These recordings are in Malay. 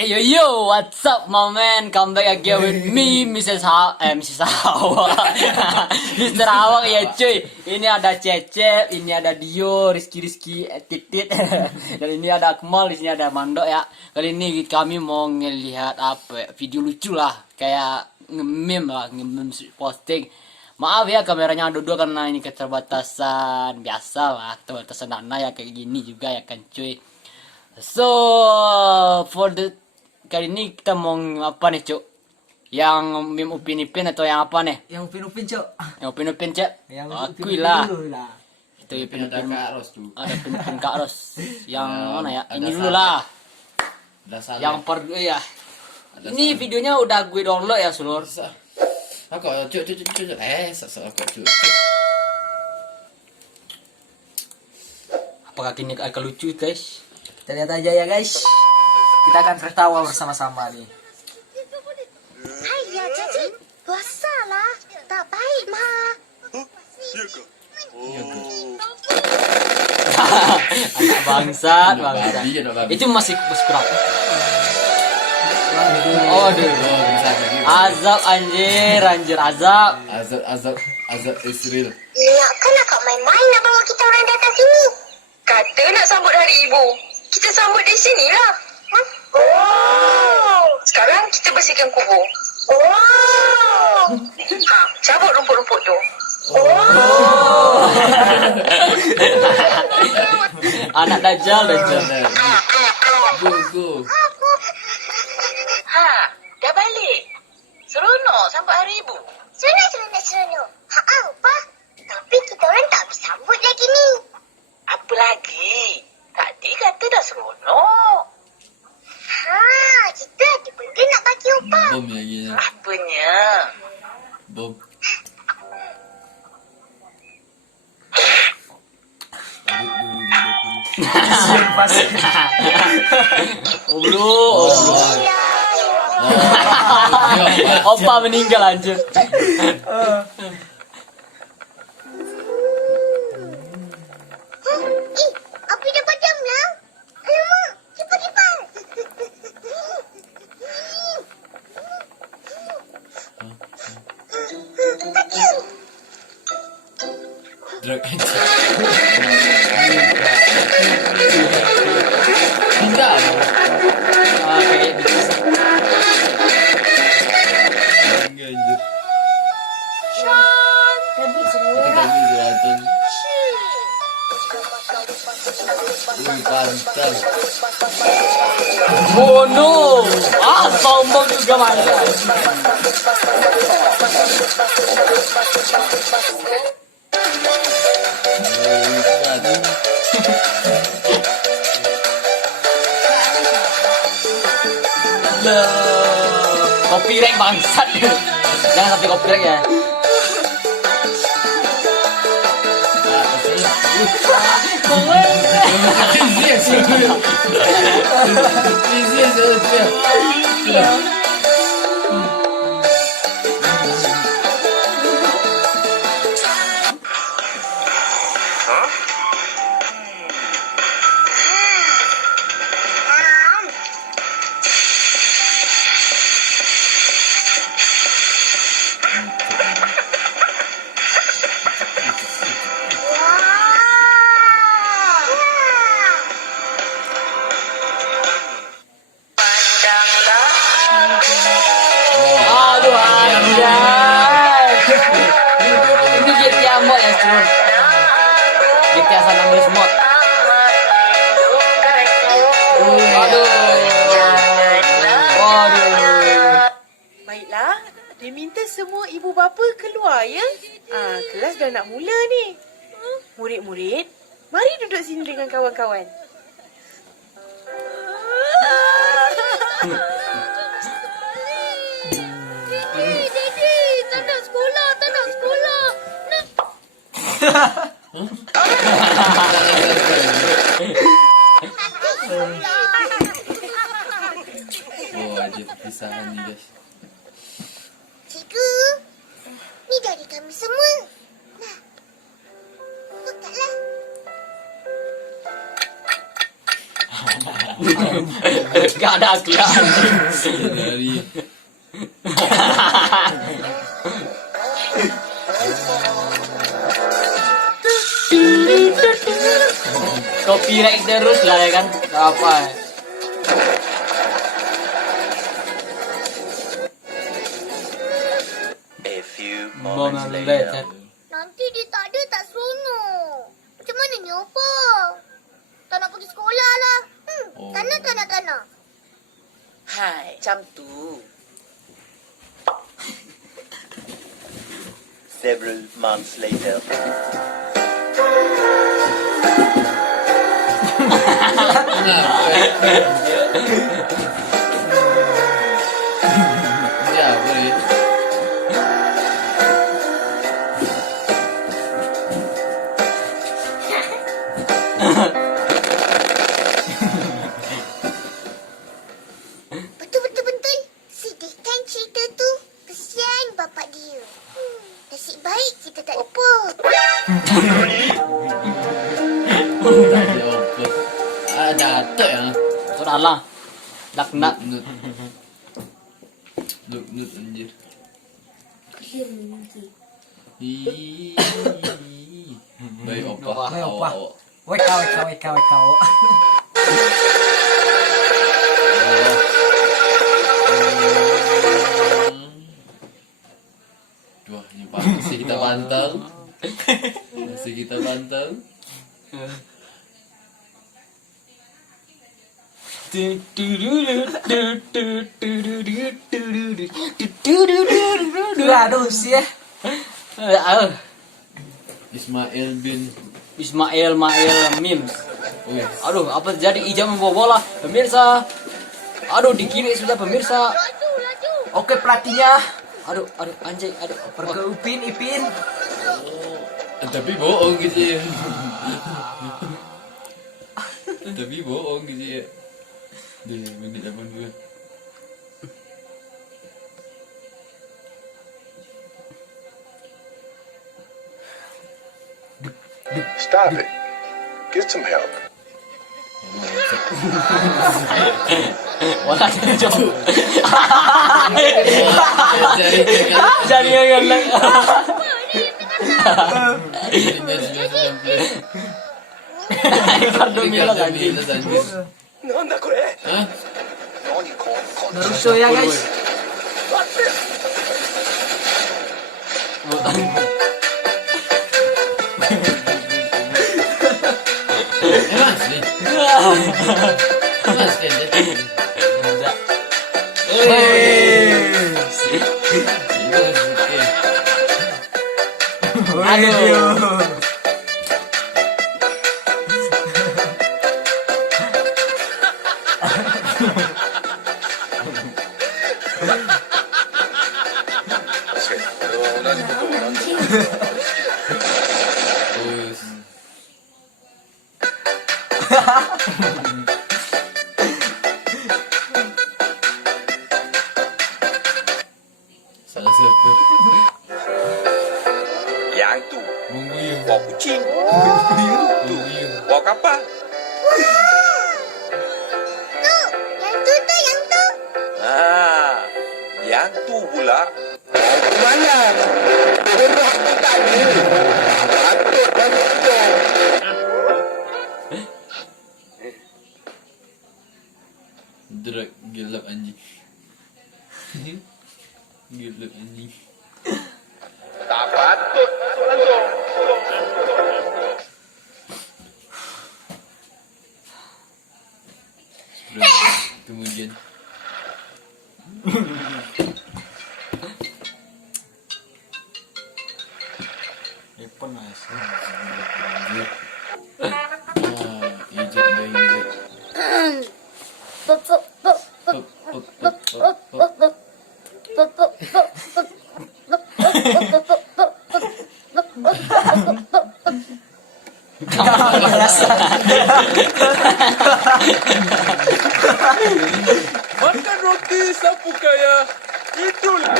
Yo, what's up, my man? Come back again with me, Mrs. Hawak. Mr. Hawak ya, cuy. Ini ada Cecep, ini ada Dio, Rizky, Titit. Dan ini ada Akmal, di sini ada Mandok ya. Kali ini kami mau ngelihat apa? Video lucu lah, kayak ngememe posting. Maaf ya kameranya ada dua karena ini keterbatasan biasa lah, keterbatasan dana ya kayak gini juga ya kan, cuy. So, for the kali ini kita mau apa nih, Cuk? Yang meme Upin atau yang apa nih? Yang Upin, Cuk. Yang Upin, Cuk. Akui lah. lah. Itu Upin Kak Ros tuh. Ada Upin Kak Ros. Yang mana ya? Ini dulu lah. Yang per ya. Ini videonya udah gue download ya, Seluruh. Aku cuk. Sok aku cuk. Apakah ini akan lucu, guys? Kita lihat aja ya, guys. Kita akan tertawa bersama-sama nih. Ayah, jadi puasalah. Tak baik, Ma. Anak bangsat. Itu masih kurang. Oh, aduh. Azab anjir, azab. Azab Israel. Ya, kan nak main-main nak bawa kita orang datang sini. Kata nak sambut hari ibu. Kita sambut di sini lah. Oh. Sekarang kita bersihkan kubur. Oh. Cabut rumput-rumput tu. Oh. Anak dajal. Go. Dah balik. Seronok sambut hari ibu. Seronok. Opah. Tapi kita orang tak bisa sambut lagi ni. Apa lagi? Tadi kata dah seronok. Kita ada benda nak bagi opah. Bom lagi. Apanya? Bom. Opah meninggal anjir. Apa dah padam lah? Alamak, cepat. Padam. Drug aja. Enggak. Kayak gitu. Enggak anjir. Tapi semua. Kita tadi jelatin. Pantas. Oh no. Sombong juga mantap. Copyright bangsat. Jangan sampai copyright ya. Aduh anjay. Ini GTA mod ya, Seluruh. GTA San Andreas mod. Waduh. Baiklah, diminta semua ibu bapa keluar ya. Kelas dah nak mula ni. Murid-murid, mari duduk sini dengan kawan-kawan. Daddy, tak nak sekolah. Oh, aja perpisahan ni guys. Cikgu, ni dari kami semua. Nah, bukalah. Gak ada akhlak anjing. Dari Copyright terus lah ya kan. Gak apa. A few Moment moments later. later. Nanti dia tak ada tak seronok. Macam mana ni apa? Tak nak pergi sekolah lah. Oh. Tanah. Hai, macam tu. Several months later. Ya, boleh. Betul. Sedih kan cerita tu? Kesian bapak dia. Nasib baik kita tak lupa. Tak ada apa. Ada atuk yang Sudah lah. Laknat. nut. Nut anjir. Ih. Baik opah. Baik, opah. Awak. Weka. Wah, ni masih kita pantang. Masih kita pantang. Aduh sih ya. Ismail Mail memes. Wih, Aduh, apa jadi ijam membawa bola pemirsa? Aduh, dikiri sudah pemirsa. Laju. Oke pelatihnya. Aduh, anjing, aduh. Pergi Upin. tapi bohong gitu ya. Tapi bohong gitu ya. Deh, menit 80. Stop it. Get some help. Wala jauh. Jadi Jadi yang lain. Ricardo Milos anjing. Hah? Naruto ya guys. Emang asli? Emang asli aja? Enggak. Aduh. Terus. Salah server. Yang tu, Mengguyur. bawa kucing. Mengguyur. Bawa kapal. Yang tu. Yang tu pula. Mau ke mana? Orang tu tak ada. Patut banyak tu. Drag gelap anjing. Gelap anjing. Tak patut. Kemudian Ipin mas. Ejek dah ejek. Pop, pop, pop, pop. Makan roti sapu kaya. Itulah.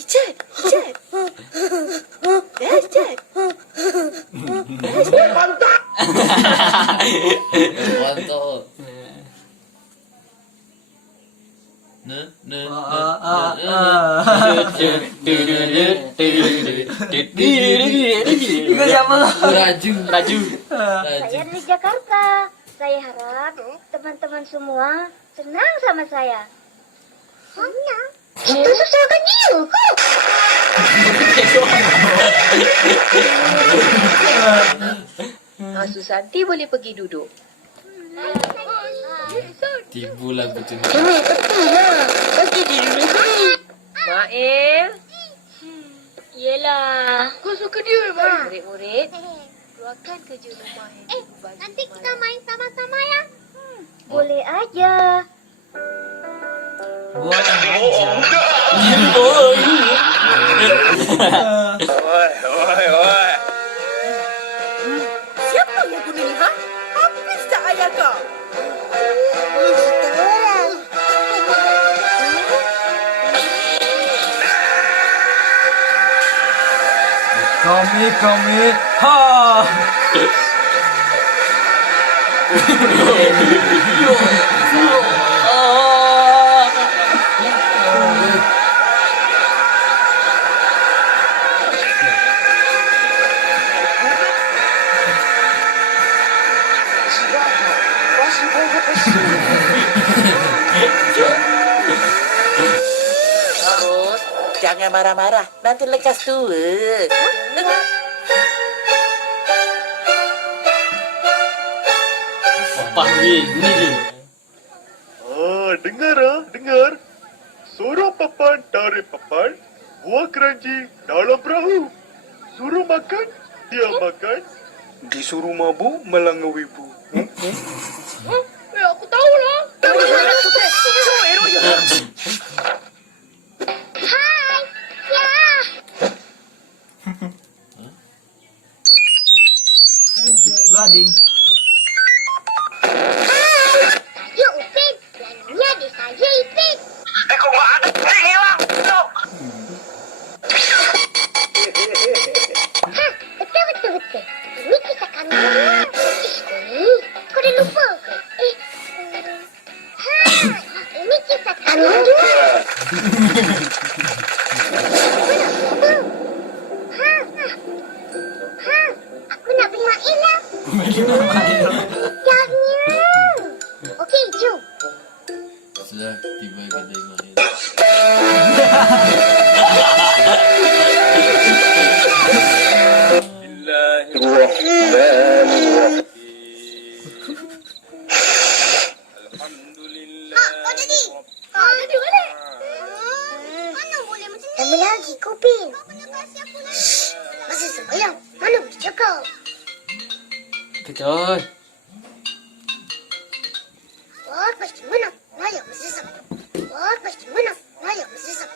Ijat. Itu siapa? Raju. Raju. Saya dari Jakarta. Saya harap teman-teman semua senang sama saya. Senang? Itu susahkan you. Susanti boleh pergi duduk. Tibu lagu tu. Betul lah. Pergi di dulu sini. Mael, Yelah. kau suka dia memang. Murid-murid, keluarkan kerja rumah yang ibu bagi Nanti kita semalam. main sama-sama ya. Boleh aja. Buat aja. Oi, oi. Siapa yang guna ni, ha? Habis tak ayah kau? Kita orang. Kami. Ha. Terus, jangan marah-marah. Nanti lekas tua. Opah ini. Dengar. Suruh papan tarik papan, buah keranji dalam perahu. Suruh makan, dia makan. Disuruh mabuk, melanggar wibu. Aku tahu lah. Hai. Ya. Loading. Saya Upin. Dan ini adik saya Ipin. Kok nggak ada sih hilang? Betul. Ini kisah kami semua. Ini, kau dah lupa ke? Ini kisah kami juga. Aku nak beli main lah. Jangan. Okey, jom. Sudah tiba kedai Mahir. Kau jadi? Kau jadi mana? Mana boleh macam ni? Lama lagi kau, Pin. Masa sembahyang, mana boleh cakap? Betul. Wah, pasti menang. Layak mesti sama. Wah, pasti menang. Layak mesti sama.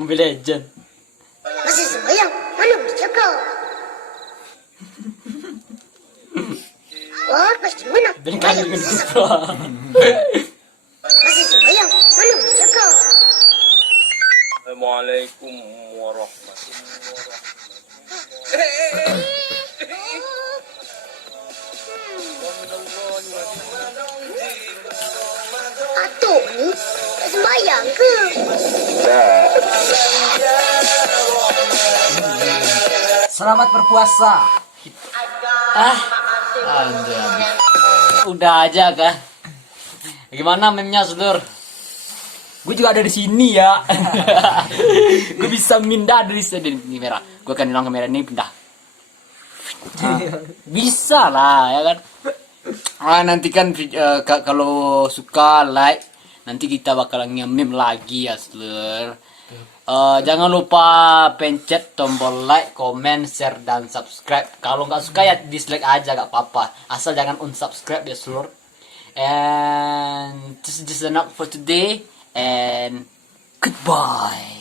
Mobile Legend. Masa sembahyang, mana boleh cakap? Wah, pasti menang. Dengan Layak dengan mesti sama. Supra. Masa sembahyang, mana boleh cakap? Assalamualaikum warahmatullahi Atuk ni, tak sembahyang ke? Selamat berpuasa. Anjay. Udah aja kah? Gimana meme-nya, Slurrr? Gue juga ada di sini ya. Gue bisa pindah dari sini. Ini merah. Gue akan hilang kamera ini, pindah. Bisa lah ya kan. Nanti kan kalau suka like, nanti kita bakalan nge-meme lagi ya, Slurrr. Jangan lupa pencet tombol like, comment, share, dan subscribe. Kalau nggak suka ya dislike aja, nggak apa-apa. Asal jangan unsubscribe ya, Slurrr. And this is just enough for today. And goodbye.